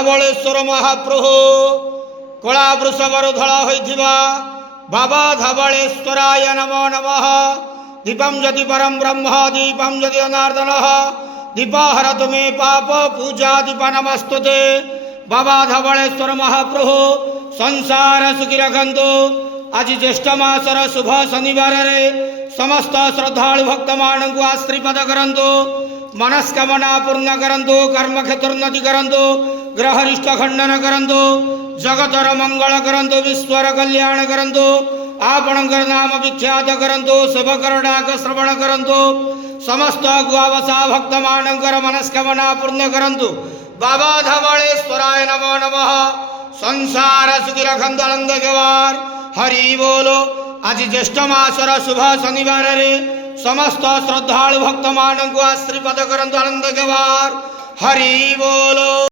धवलेश्वर महाप्रभु कला वृषभर धड़ा होइथिबा बाबा धवलेश्वराय नमो नमः। दीपम यदि परम ब्रह्म दीपम यदि अनार्दन दीपहर तुमे पाप पूजा दीप नमस्तुते। बाबा धवलेश्वर महाप्रभु संसार सुखी रखंतु। आज ज्येष्ठ मासर शुभ शनिवार रे समस्त श्रद्धालु भक्त मानक आशीर्वाद करंतु। मनस्कामना पूर्ण करंतु। कर्म क्षेत्रोन्नति करंतु। ग्रहरिष्ठ खंडन करंतु। जगतर मंगल करंतु। विश्वर कल्याण करंतु। आपणकर नाम विख्यात करंतु। शुभकर डाक श्रवण करंतु। समस्त गुआवसा भक्त मानकर मनस्कामना पूर्ण करंतु। बाबा धवलेश्वराय नमो नमः। संसार सुखी रखंतु आनंद गवार हरि बोलो। आज ज्येष्ठ मासर शुभ शनिवार रे समस्त श्रद्धालु भक्त मानक आशीर्वाद करंतु आनंद गवार हरि बोलो।